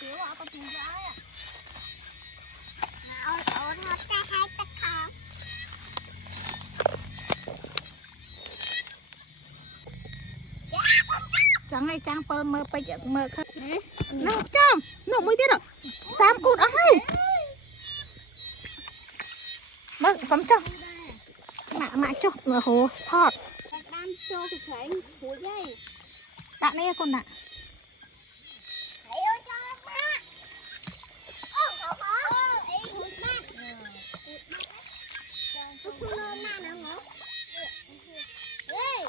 tiểu à, tiểu gái à. Nào, ổn hết cái hai tất cả. Chẳng này trang pơ mơ bây giờ mơ khơi. Nó chom, nó mới tiết rồi. Sam cút ở đây. Mơ cầm cho. Mạ cho ngờ hồ thọt. Đam cho cái chén hồ dây. Đã nè con ạ. Hãy ơi cho ba. Ô, sao khó? Ý hụt ba. Tôi không lên mà nào ngủ. Ê.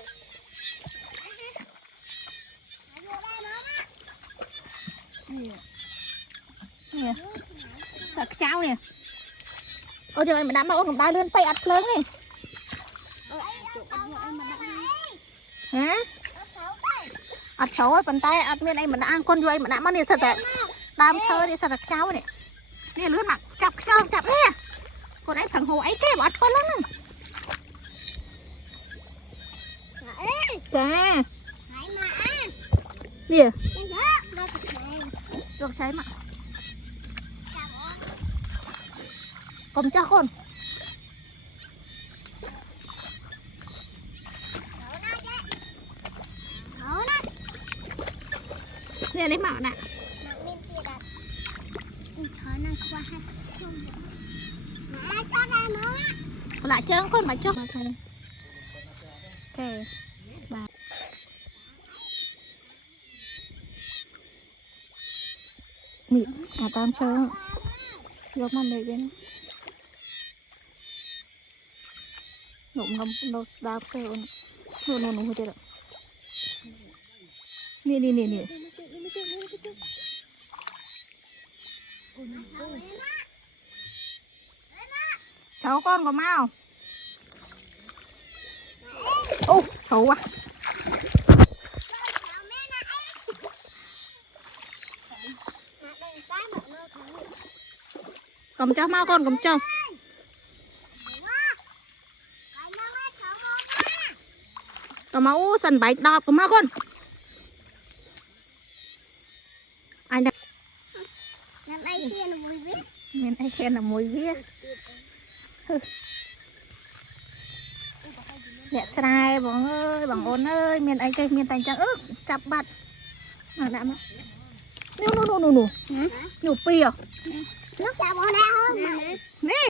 Hãy vô đây nữa má. Nè. Thật cháu nè. Ôi trời mà đám mà ôn đai lên bay ắt lớn nè. Hả? Ắt xấu ấy, bàn tay ắt miền này mà đã ăn con vui mà đã mất đi sạch rồi. Đam chơi đi sạch được cháu này. Nè lướt mặt chọc chọc nè. Con ấy thằng hồ ấy kê bỏ con lắm. Chà. Hãy mà ăn. Nè. Được cháy mà. Cầm cho con. Nè lấy mạo nè. Lại chơi con mà cho. Ok. Bà. Mị, tam chơi. Vô mà mẹ bên. Nộm nó đào kêu. Nộm hơi được. Nè. Cháu con có mau. Ô, xấu quá. Cầm cho mau con, cầm cho. Cầm máu sần bánh đọp, cầm mau con. Anh đây. Làm ai kia là mùi viết. Miền ai khen là mùi viết. Lẹ sai bọn ơi, bọn ôn ơi, miền ai cây miền thành trắng ức, chập bạch. Mà làm á. Nụ. Nhủ pi à? Nó chạm vào đây không? Nè.